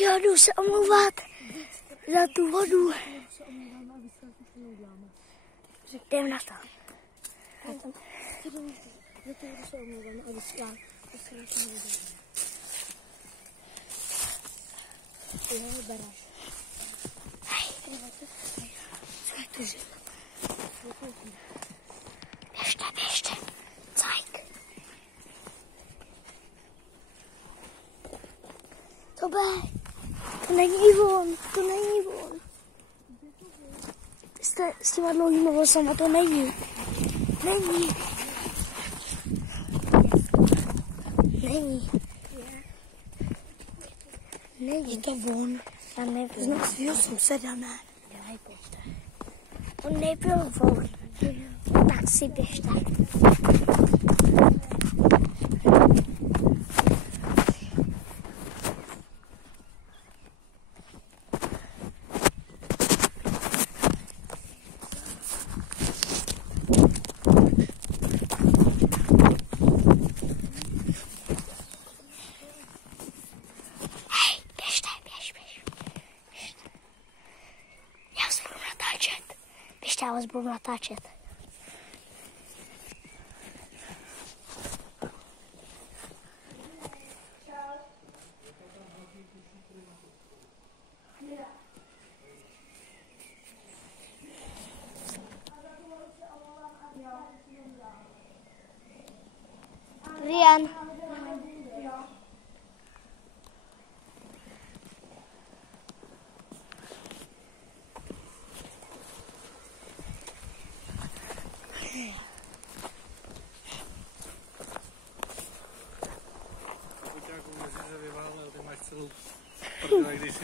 Tak jo, jdu se omlouvat za tu vodu. Jdem na to. Běžte, běžte. Cajk. To není on, to není on. Jste s těma dlouhýma vlasama, to není. Není. Není. Není to on. Já nevím. Znám svýho souseda, ne? To nebyl on. Tak si běžte. Já vás budu natáčet. Rian. Ty máš celou prdel, když jsi